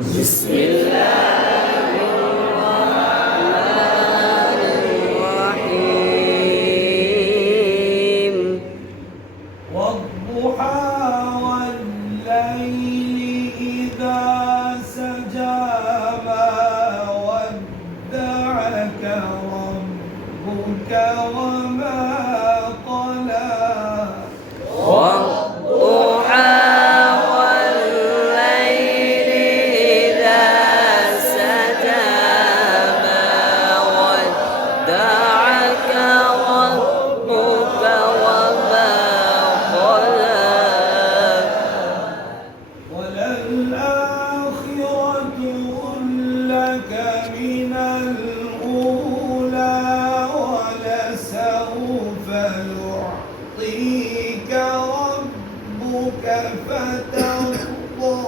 بسم الله الرحمن الرحيم والضحى والليل إذا سجى ما ودعك ربك وما قلى وللآخرة لك من الأولى ولسوف يعطيك ربك فترضى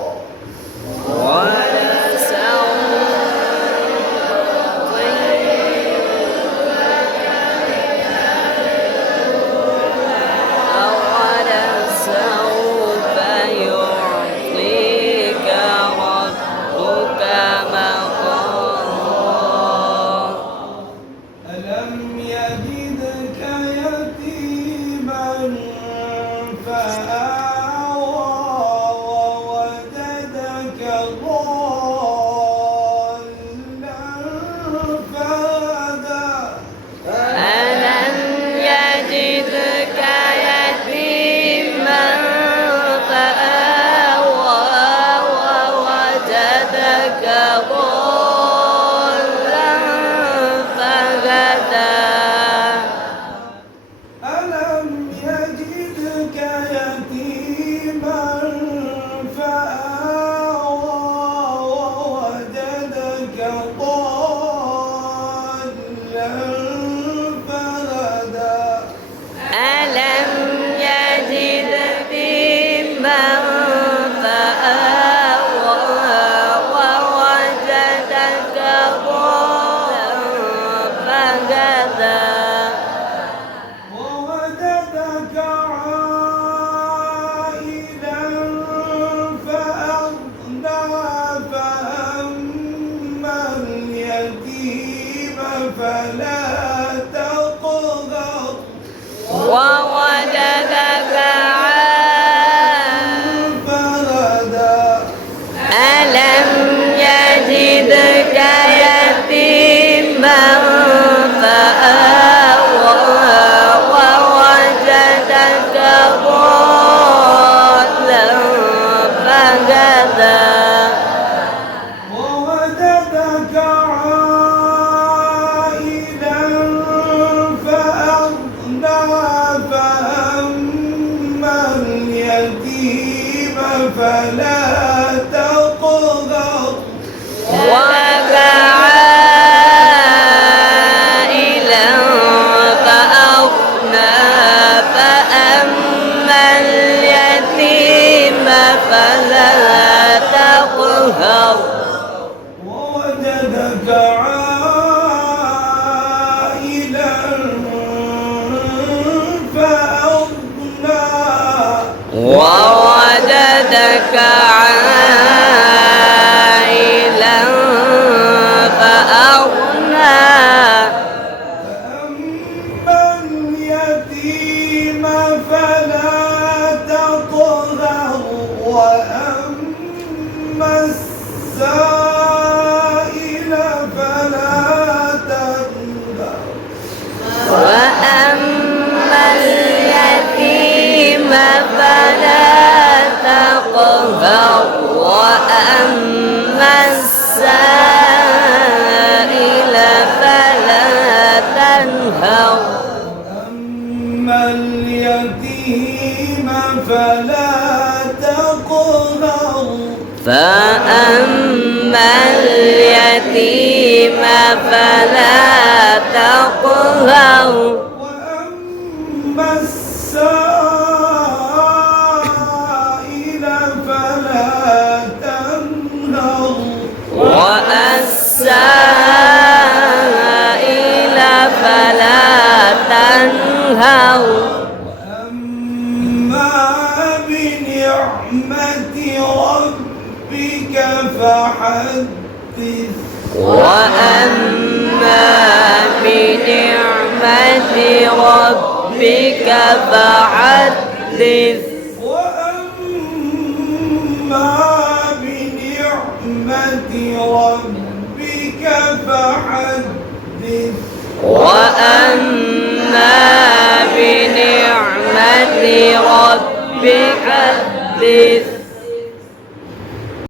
ألم يجدك يتيما فآوى ووجدك ضالا فهدى ألم يجدك يتيما فآوى ووجدك ضالا فهدى ألم يجدك يتيما فآوى ووجدك ضالا فهدى ألم يجدك يتيما فآوى ووجدك ضالا فهدى ووجدك عائلا فأغنى فأما اليتيم فلا تقهر ووجدك فهدى ألم يجدك يتيما فآوى ووجدك ضالا فهدى ووجدك عائلا فأغنى فأما اليتيم فلا تقهر وكعائلا فأغنى فأما اليتيم فلا تقهر ووجدك عائلا فأغنى ووجدك عائلا فأغنى فأما اليتيم فلا تقهر وأما السائل فلا تنهر وأما اليتيم فلا تقهر وأما السائل فلا تنهر أما اليتيم فلا تقهر فأما اليتيم فلا تقهر وأما السائل فلا تنهر والسائل فلا تنهر وأما بنعمة ربك فحدث وأما بنعمة ربك فحدث وأما بنعمة ربك فحدث وأما بنعمة ربك فحدث